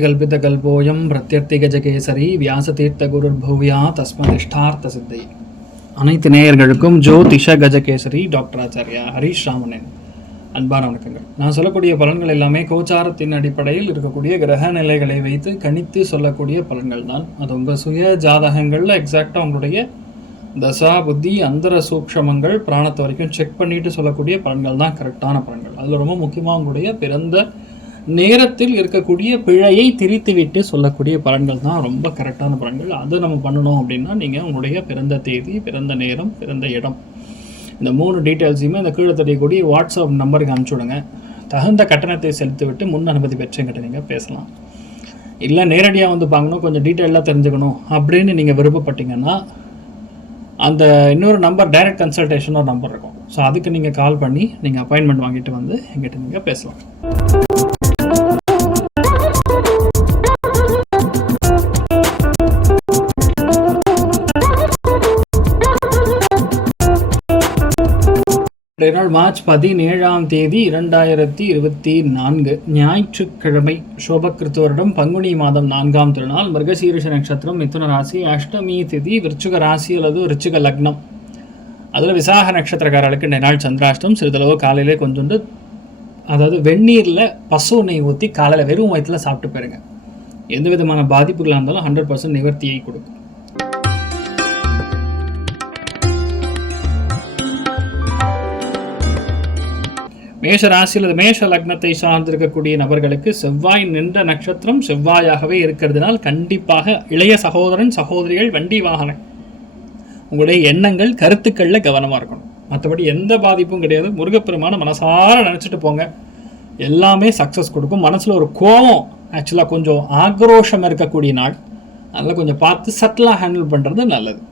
கல்போயம் பிரத்யர்த்திகல்பிதகல்போயம் பிரத்யர்த்திகஜகேசரி வியாசதீர்த்த குருர்பூவியா தஸ்மதிஷ்டார்த்த சித்தை அனைத்து நேயர்களுக்கும் ஜோதிஷ கஜகேசரி டாக்டர் ஆச்சாரியா ஹரிஷ் ராமனன் அன்பான வணக்கங்கள் நான் சொல்லக்கூடிய பலன்கள் எல்லாமே கோச்சாரத்தின் அடிப்படையில் இருக்கக்கூடிய கிரக நிலைகளை வைத்து கணித்து சொல்லக்கூடிய பலன்கள் தான். அது உங்கள் சுய ஜாதகங்களில் எக்ஸாக்டாக உங்களுடைய தசா புத்தி அந்தர சூக்ஷமங்கள் பிராணத்தை வரைக்கும் செக் பண்ணிட்டு சொல்லக்கூடிய பலன்கள் தான் கரெக்டான பலன்கள். அதில் ரொம்ப முக்கியமாக உங்களுடைய பிறந்த நேரத்தில் இருக்கக்கூடிய பிழையை திரித்துவிட்டு சொல்லக்கூடிய பலன்கள் தான் ரொம்ப கரெக்டான பலன்கள். அதை நம்ம பண்ணணும் அப்படின்னா நீங்கள் உங்களுடைய பிறந்த தேதி பிறந்த நேரம் பிறந்த இடம். இந்த மூணு டீட்டெயில்ஸையுமே இந்த கீழே தெரியக்கூடிய வாட்ஸ்அப் நம்பருக்கு அனுப்பிச்சி விடுங்க தகுந்த கட்டணத்தை செலுத்திவிட்டு முன் அனுமதி பெற்றுங்கிட்ட நீங்கள் பேசலாம். இல்லை நேரடியாக வந்து பார்க்கணும் கொஞ்சம் டீட்டெயிலாக தெரிஞ்சுக்கணும் அப்படின்னு நீங்கள் விருப்பப்பட்டீங்கன்னா அந்த இன்னொரு நம்பர் டைரக்ட் கன்சல்டேஷன் ஒரு நம்பர் இருக்கும். ஸோ அதுக்கு நீங்கள் கால் பண்ணி நீங்கள் அப்பாயின்மெண்ட் வாங்கிட்டு வந்து எங்கிட்ட நீங்கள் பேசலாம். நாள் மார்ச் பதினேழாம் தேதி இரண்டாயிரத்தி இருபத்தி நான்கு ஞாயிற்றுக்கிழமை சோபக்கிருத்து வருடம் பங்குனி மாதம் நான்காம் திருநாள் மிருகசீரிஷ நட்சத்திரம் மிதுன ராசி அஷ்டமி திதி விருச்சிக ராசி அல்லது விருச்சிக லக்னம். அதில் விசாக நட்சத்திரக்காரர்களுக்கு நாள் சந்திராஷ்டம் சிறிதளவு காலையிலே கொஞ்சோண்டு. அதாவது வெந்நீரில் பசு நெய் ஊற்றி காலையில் வெறும் வயிற்றில் சாப்பிட்டு போயிருங்க. எந்த விதமான பாதிப்புகளாக இருந்தாலும் ஹண்ட்ரட் பர்சன்ட் நிவர்த்தியை கொடுக்கும். மேஷ ராசியில் மேஷ லக்னத்தை சார்ந்திருக்கக்கூடிய நபர்களுக்கு செவ்வாய் நின்ற நட்சத்திரம் செவ்வாயாகவே இருக்கிறதுனால் கண்டிப்பாக இளைய சகோதரன் சகோதரிகள் வண்டி வாகனம் உங்களுடைய எண்ணங்கள் கருத்துக்களில் கவனமாக இருக்கணும். மற்றபடி எந்த பாதிப்பும் கிடையாது. முருகப்பெருமான மனசார நினச்சிட்டு போங்க. எல்லாமே சக்ஸஸ் கொடுக்கும். மனசில் ஒரு கோபம் ஆக்சுவலாக கொஞ்சம் ஆக்ரோஷம் இருக்கக்கூடிய நாள். அதனால் கொஞ்சம் பார்த்து சட்டிலாக ஹேண்டில் பண்ணுறது நல்லது.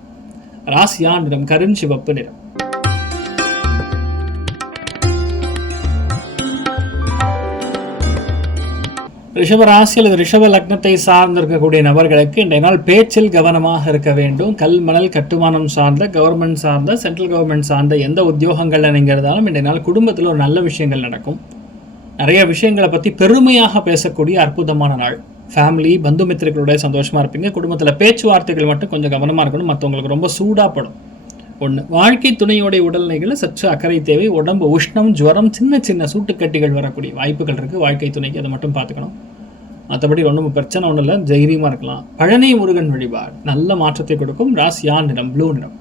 ராசியா நிறம் கருண் சிவப்பு நிறம். ரிஷப ராசி ரிஷப லக்னத்தை சார்ந்திருக்கக்கூடிய நபர்களுக்கு இன்றைய நாள் பேச்சில் கவனமாக இருக்க வேண்டும். கல் மணல் கட்டுமானம் சார்ந்த கவர்மெண்ட் சார்ந்த சென்ட்ரல் கவர்மெண்ட் சார்ந்த எந்த உத்தியோகங்களில் நீங்கள் இருந்தாலும் இன்றைய நாள் குடும்பத்தில் ஒரு நல்ல விஷயங்கள் நடக்கும். நிறைய விஷயங்களை பற்றி பெருமையாக பேசக்கூடிய அற்புதமான நாள். ஃபேமிலி பந்துமித்திரர்களுடைய சந்தோஷமாக இருப்பீங்க. குடும்பத்தில் பேச்சுவார்த்தைகள் மட்டும் கொஞ்சம் கவனமாக இருக்கணும். மற்றவங்களுக்கு ரொம்ப சூடாகப்படும் ஒன்று வாழ்க்கை துணையோடைய உடல்நிலைகளில் சற்று அக்கறை தேவை. உடம்பு உஷ்ணம் ஜுவரம் சின்ன சின்ன சூட்டுக்கட்டிகள் வரக்கூடிய வாய்ப்புகள் இருக்குது வாழ்க்கை துணைக்கு அதை மட்டும் பார்த்துக்கணும். மற்றபடி ஒன்றும் பிரச்சனை ஒன்றும் இல்லை. தைரியமாக இருக்கலாம். பழனி முருகன் வழிபாடு. நல்ல மாற்றத்தை கொடுக்கும். ராசியா நிறம் ப்ளூ நிறம்.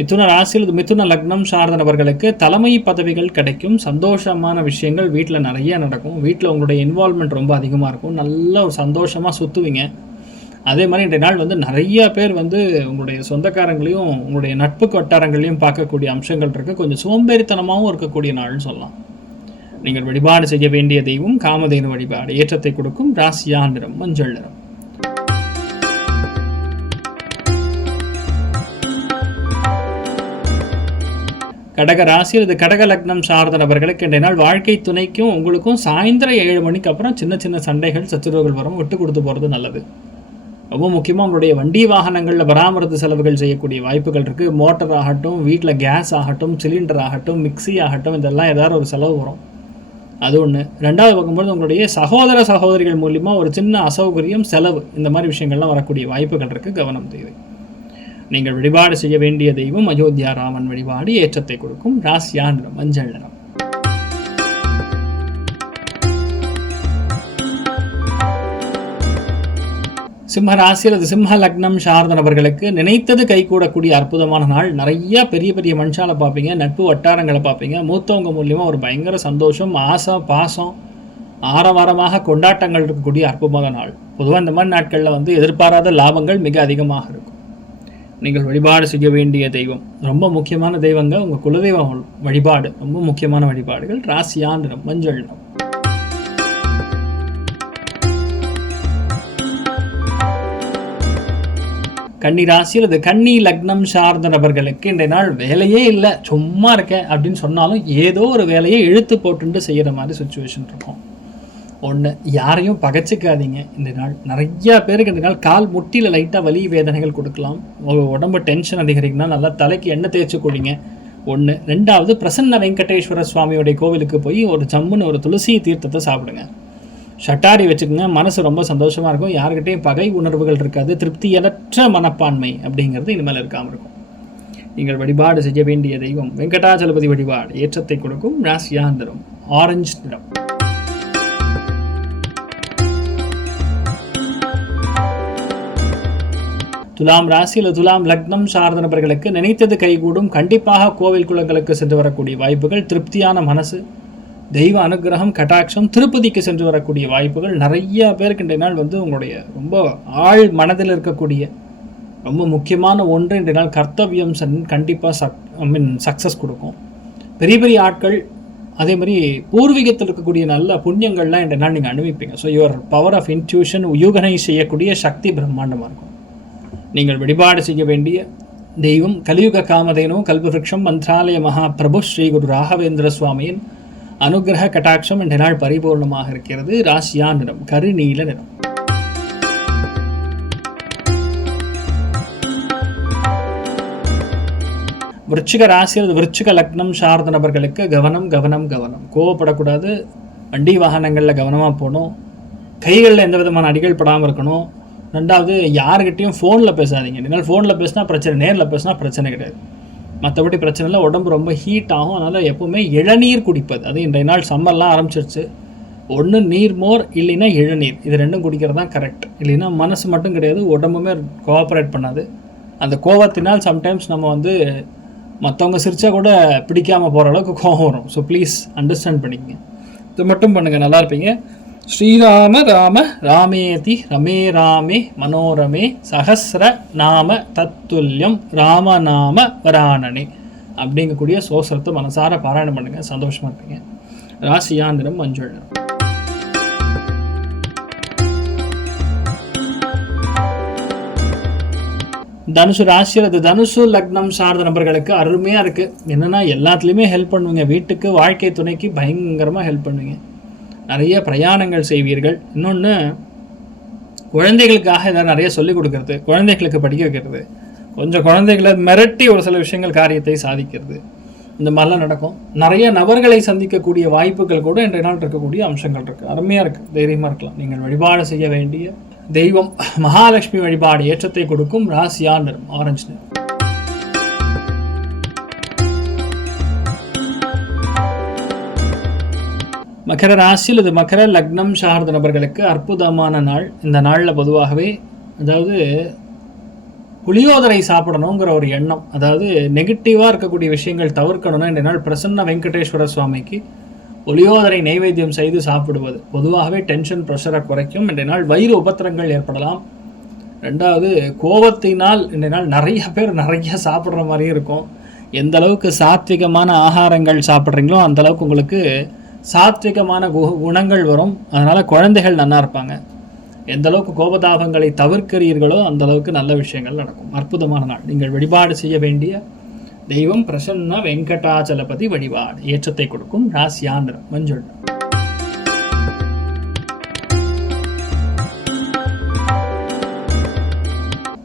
மிதுன ராசியில் இது மிதுன லக்னம் சார்ந்த நபர்களுக்கு தலைமை பதவிகள் கிடைக்கும். சந்தோஷமான விஷயங்கள் வீட்டில் நிறைய நடக்கும். வீட்டில் உங்களுடைய இன்வால்மெண்ட் ரொம்ப அதிகமாக இருக்கும். நல்ல ஒரு சந்தோஷமாக சுற்றுவீங்க அதே மாதிரி இன்றைய நாள் வந்து நிறைய பேர் வந்து உங்களுடைய சொந்தக்காரங்களையும் உங்களுடைய நட்பு வட்டாரங்களையும் பார்க்கக்கூடிய அம்சங்கள் இருக்குது கொஞ்சம் சோம்பேறித்தனமாகவும் இருக்கக்கூடிய நாள்னு சொல்லலாம். நீங்கள் வழிபாடு செய்ய வேண்டிய தெய்வம் காமதேனு வழிபாடு. ஏற்றத்தை கொடுக்கும் ராசியா நிறம் மஞ்சள் நிறம். கடக ராசி அல்லது கடக லக்னம் சார்ந்த நபர்களுக்கு இன்றைய நாள் வாழ்க்கை துணைக்கும் உங்களுக்கும் சாயந்தரம் ஏழு மணிக்கு அப்புறம் சின்ன சின்ன சண்டைகள் சச்சுரவுகள் வரும். விட்டு கொடுத்து போகிறது நல்லது. ரொம்ப முக்கியமாக உங்களுடைய வண்டி வாகனங்களில் பராமரித்து செலவுகள் செய்யக்கூடிய வாய்ப்புகள் இருக்குது மோட்டர் ஆகட்டும் வீட்டில் கேஸ் ஆகட்டும் சிலிண்டர் ஆகட்டும் மிக்சி ஆகட்டும் இதெல்லாம் ஏதாவது ஒரு செலவு வரும். அது ஒன்று ரெண்டாவது பார்க்கும்போது உங்களுடைய சகோதர சகோதரிகள் மூலிமா ஒரு சின்ன அசௌகரியம் செலவு இந்த மாதிரி விஷயங்கள்லாம் வரக்கூடிய வாய்ப்புகள் இருக்குது கவனம் தேவை. நீங்கள் வழிபாடு செய்ய வேண்டிய தெய்வம் அயோத்தியா ராமன் வழிபாடு ஏற்றத்தை கொடுக்கும் ராசியா நிறம் மஞ்சள் நிறம். சிம்ம ராசி அல்லது சிம்ம லக்னம் சார்ந்த நபர்களுக்கு நினைத்தது கைகூடக்கூடிய அற்புதமான நாள். நிறைய பெரிய பெரிய மனுஷால பார்ப்பீங்க நட்பு வட்டாரங்களை பார்ப்பீங்க. மூத்தவங்க மூலியமா ஒரு பயங்கர சந்தோஷம் ஆசை பாசம் ஆரவாரமாக கொண்டாட்டங்கள் இருக்கக்கூடிய அற்புதமான நாள். பொதுவாக இந்த மாதிரி நாட்களில் வந்து எதிர்பாராத லாபங்கள் மிக அதிகமாக இருக்கும். நீங்கள் வழிபாடு செய்ய வேண்டிய தெய்வம். ரொம்ப முக்கியமான தெய்வங்க உங்கள் குலதெய்வம் வழிபாடு. ரொம்ப முக்கியமான வழிபாடுகள். ராசியா நிறம் மஞ்சள் நிறம். கன்னி ராசி அல்லது கன்னி லக்னம் சார்ந்த நபர்களுக்கு இன்றைய நாள் வேலையே இல்லை. சும்மா இருக்கேன் அப்படின்னு சொன்னாலும் ஏதோ ஒரு வேலையை இழுத்து போட்டுட்டு செய்கிற மாதிரி சுச்சுவேஷன் இருக்கும். ஒன்று யாரையும் பகைச்சிக்காதீங்க. இந்த நாள் நிறையா பேருக்கு இந்த நாள் கால் முட்டியில் லைட்டாக வலி வேதனைகள் கொடுக்கலாம். உங்கள் உடம்பு டென்ஷன் அதிகரிக்குன்னா நல்லா தலைக்கு எண்ணெய் தேய்ச்சி குடிங்க ஒன்று ரெண்டாவது பிரசன்ன வெங்கடேஸ்வர சுவாமியோடைய கோவிலுக்கு போய் ஒரு ஜம்முன்னு ஒரு துளசி தீர்த்தத்தை சாப்பிடுங்க. ஷட்டாரி வச்சுக்கோங்க. மனசு ரொம்ப சந்தோஷமாக இருக்கும். யாருக்கிட்டையும் பகை உணர்வுகள் இருக்காது. திருப்தியற்ற மனப்பான்மை அப்படிங்கிறது இனிமேல் இருக்காமல் இருக்கும். நீங்கள் வழிபாடு செய்ய வேண்டிய தெய்வம் வெங்கடாச்சலபதி வழிபாடு. ஏற்றத்தை கொடுக்கும். ராசியாக தரும் ஆரஞ்சு நிறம். துலாம் ராசியில் துலாம் லக்னம் சார்ந்த நபர்களுக்கு நினைத்தது கைகூடும். கண்டிப்பாக கோவில் குளங்களுக்கு சென்று வரக்கூடிய வாய்ப்புகள் திருப்தியான மனசு தெய்வ அனுகிரகம் கட்டாட்சம் திருப்பதிக்கு சென்று வரக்கூடிய வாய்ப்புகள் நிறைய பேருக்கு இன்றைய நாள் வந்து உங்களுடைய ரொம்ப ஆழ் மனதில் இருக்கக்கூடிய ரொம்ப முக்கியமான ஒன்று இன்றைய நாள் கர்த்தவியம் சன் கண்டிப்பாக சக் ஐ மீன் சக்ஸஸ் கொடுக்கும். பெரிய பெரிய ஆட்கள் அதே மாதிரி பூர்வீகத்தில் இருக்கக்கூடிய நல்ல புண்ணியங்கள்லாம் இன்றைய நாள் நீங்கள் அனுபவிப்பீங்க. So your power of intuition யூகனை செய்யக்கூடிய சக்தி பிரம்மாண்டமாக இருக்கும். நீங்கள் வழிபாடு செய்ய வேண்டிய தெய்வம் கலியுக காமதேனோ கல்பவிருஷம் மந்த்ராலய மகாபிரபு ஸ்ரீ குரு ராகவேந்திர சுவாமியின் அனுகிரக கட்டாட்சம் இன்றைய நாள் பரிபூர்ணமாக இருக்கிறது. ராசியா நிறம் கருநீல நிறம். விருச்சிக ராசி அல்லது விருச்சிக லக்னம் சார்ந்த நபர்களுக்கு கவனம் கவனம் கவனம். கோவப்படக்கூடாது. வண்டி வாகனங்களில் கவனமாக போகணும். கைகளில் எந்த விதமான அடிகள் படாமல் இருக்கணும். ரெண்டாவது யாருக்கிட்டையும் ஃபோனில் பேசாதீங்க. நீங்கள் ஃபோனில் பேசினா பிரச்சனை நேரில் பேசினா பிரச்சனை கிடையாது. மற்றபடி பிரச்சனை இல்லை உடம்பு ரொம்ப ஹீட் ஆகும். அதனால் எப்போவுமே இளநீர் குடிப்பது. அது இன்றைய நாள் சம்மர்லாம் ஆரம்பிச்சிருச்சு. ஒன்று நீர் மோர் இல்லைன்னா இளநீர். இது ரெண்டும் குடிக்கிறது தான் கரெக்ட் இல்லைன்னா மனசு மட்டும் கிடையாது உடம்புமே கோஆப்ரேட் பண்ணாது. அந்த கோவத்தினால் சம்டைம்ஸ் நம்ம வந்து மற்றவங்க சிரித்தா கூட பிடிக்காமல் போகிற அளவுக்கு கோபம் வரும். ஸோ ப்ளீஸ் அண்டர்ஸ்டாண்ட் பண்ணிக்கங்க. இது மட்டும் பண்ணுங்கள் நல்லா இருப்பீங்க. ஸ்ரீராம ராம ராமேதி ரமே ராமே மனோரமே சஹஸ்ர நாம தத்துல்யம் ராமநாம வராணனே. அப்படிங்கக்கூடிய சோசரத்தை மனசார பாராயணம் பண்ணுங்க. சந்தோஷமாக இருப்பீங்க. ராசியா நிறம் மஞ்சள் நிறம். தனுசு ராசியில் அது தனுசு லக்னம் சார்ந்த நபர்களுக்கு அருமையாக இருக்குது என்னென்னா எல்லாத்துலேயுமே ஹெல்ப் பண்ணுவீங்க. வீட்டுக்கு வாழ்க்கை துணைக்கு பயங்கரமாக ஹெல்ப் பண்ணுவீங்க. நிறைய பிரயாணங்கள் செய்வீர்கள். இன்னொன்று குழந்தைகளுக்காக எதாவது நிறைய சொல்லிக் கொடுக்கறது குழந்தைகளுக்கு படிக்க வைக்கிறது. கொஞ்சம் குழந்தைகளை மிரட்டி ஒரு சில விஷயங்கள் காரியத்தை சாதிக்கிறது. இந்த மாதிரிலாம் நடக்கும். நிறைய நபர்களை சந்திக்கக்கூடிய வாய்ப்புகள் கூட இன்றைய நாள் இருக்கக்கூடிய அம்சங்கள் இருக்குது அருமையாக இருக்குது தைரியமாக இருக்கலாம். நீங்கள் வழிபாடு செய்ய வேண்டிய தெய்வம் மகாலட்சுமி வழிபாடு ஏற்றத்தை கொடுக்கும் ராசியா நிறம் ஆரஞ்சு மகர ராசியில் இது மகர லக்னம் சார்ந்த நபர்களுக்கு அற்புதமான நாள். இந்த நாளில் பொதுவாகவே அதாவது புளியோதரை சாப்பிடணுங்கிற ஒரு எண்ணம் அதாவது நெகட்டிவாக இருக்கக்கூடிய விஷயங்கள் தவிர்க்கணும்னா இந்த நாள் பிரசன்ன வெங்கடேஸ்வர சுவாமிக்கு புளியோதரை நைவேத்தியம் செய்து சாப்பிடுவது. பொதுவாகவே டென்ஷன் ப்ரெஷரை குறைக்கும். இன்றைய நாள் வயிறு உபத்திரங்கள் ஏற்படலாம். ரெண்டாவது கோபத்தினால் இன்றைய நாள் நிறைய பேர் நிறைய சாப்பிட்ற மாதிரியும் இருக்கும். எந்த அளவுக்கு சாத்விகமான ஆகாரங்கள் சாப்பிட்றீங்களோ அந்த அளவுக்கு உங்களுக்கு சாத்விகமான கு குணங்கள் வரும். அதனால் குழந்தைகள் நல்லா இருப்பாங்க. எந்த அளவுக்கு கோபதாபங்களை தவிர்க்கிறீர்களோ அந்த அளவுக்கு நல்ல விஷயங்கள் நடக்கும். அற்புதமான நாள். நீங்கள் வழிபாடு செய்ய வேண்டிய தெய்வம் பிரசன்ன வெங்கடாச்சலபதி வழிபாடு. ஏற்றத்தை கொடுக்கும். ராசியா மஞ்சள்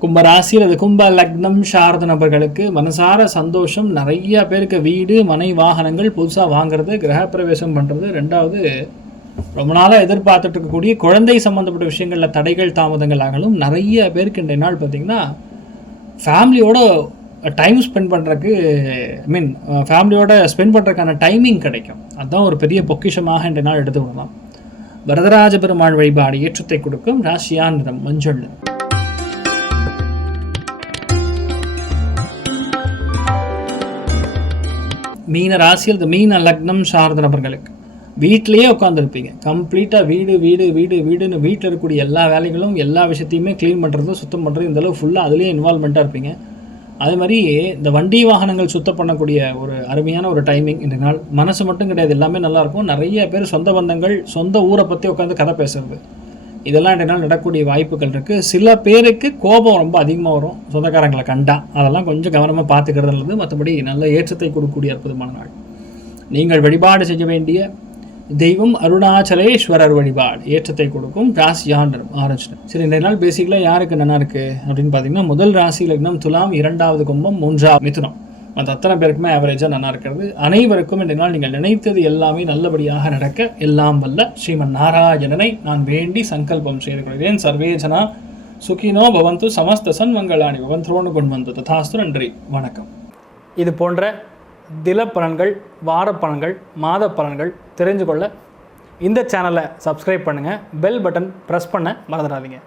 நிறம். கும்ப அல்லது கும்ப லக்னம் சார்ந்த நபர்களுக்கு மனசார சந்தோஷம். நிறைய பேருக்கு வீடு மனை வாகனங்கள் புதுசாக வாங்குறது கிரகப்பிரவேசம் பண்ணுறது ரெண்டாவது ரொம்ப நாளாக எதிர்பார்த்துட்டு இருக்கக்கூடிய குழந்தை சம்மந்தப்பட்ட விஷயங்களில் தடைகள் தாமதங்கள் ஆகலும் நிறைய பேருக்கு இன்றைய நாள் பார்த்திங்கன்னா ஃபேமிலியோட டைம் ஸ்பெண்ட் பண்ணுறக்கு ஐ மீன் ஃபேமிலியோட ஸ்பெண்ட் பண்ணுறதுக்கான டைமிங் கிடைக்கும். அதுதான் ஒரு பெரிய பொக்கிஷமாக இன்றைய நாள் எடுத்துக்கொள்ளலாம். வரதராஜ பெருமாள் வழிபாடு ஏற்றத்தை கொடுக்கும். ராசியான் நிறம் மஞ்சள் நிறம். மீன ராசியில் இந்த மீன லக்னம் சார்ந்த நபர்களுக்கு வீட்டிலேயே உட்காந்துருப்பீங்க கம்ப்ளீட்டாக வீடு வீடு வீடு வீடுன்னு வீட்டில் இருக்கக்கூடிய எல்லா வேலைகளும் எல்லா விஷயத்தையுமே க்ளீன் பண்ணுறது சுத்தம் பண்ணுறது இந்தளவு ஃபுல்லாக அதுலேயே இன்வால்மெண்ட்டாக இருப்பீங்க. அதே மாதிரி இந்த வண்டி வாகனங்கள் சுத்தம் பண்ணக்கூடிய ஒரு அருமையான ஒரு டைமிங் இந்த நாள். மனசு மட்டும் கிடையாது எல்லாமே நல்லாயிருக்கும் நிறைய பேர் சொந்த பந்தங்கள் சொந்த ஊரை பற்றி உட்காந்து கதை பேசுறது. இதெல்லாம் ரெண்டு நாள் நடக்கக்கூடிய வாய்ப்புகள் இருக்குது சில பேருக்கு கோபம் ரொம்ப அதிகமாக வரும். சொந்தக்காரங்களை கண்டா. அதெல்லாம் கொஞ்சம் கவனமாக பார்த்துக்கிறது நல்லது. மற்றபடி நல்ல ஏற்றத்தை கொடுக்கக்கூடிய அற்புதமான நாள். நீங்கள் வழிபாடு செய்ய வேண்டிய தெய்வம் அருணாச்சலேஸ்வரர் வழிபாடு. ஏற்றத்தை கொடுக்கும் ராசியான் ஆரஞ்சு. சரி இந்த நாள் பேசிக்கலாக யாருக்கு நல்லா இருக்குது அப்படின்னு பார்த்தீங்கன்னா முதல் ராசி லக்னம் துலாம் இரண்டாவது கும்பம் மூன்றாவது மிதுனம். மற்ற அத்தனை பேருக்குமே ஆவரேஜாக நல்லா இருக்கிறது. அனைவருக்கும் இந்த நாள் நீங்கள் நினைத்தது எல்லாமே நல்லபடியாக நடக்க எல்லாம் வல்ல. ஸ்ரீமன் நாராயணனை நான் வேண்டி சங்கல்பம் செய்து கொள்கிறேன். சர்வேஜனா சுகினோ பவந்து சமஸ்த சன்மங்களாணி பவந்தோனு கொண்டு வந்து ததாஸ்து நன்றி. வணக்கம். இது போன்ற தில பலன்கள் வார பலன்கள் மாத பலன்கள் தெரிஞ்சு கொள்ள இந்த சேனலை சப்ஸ்கிரைப் பண்ணுங்கள் பெல் பட்டன் ப்ரெஸ் பண்ண மறந்துடாதீங்க.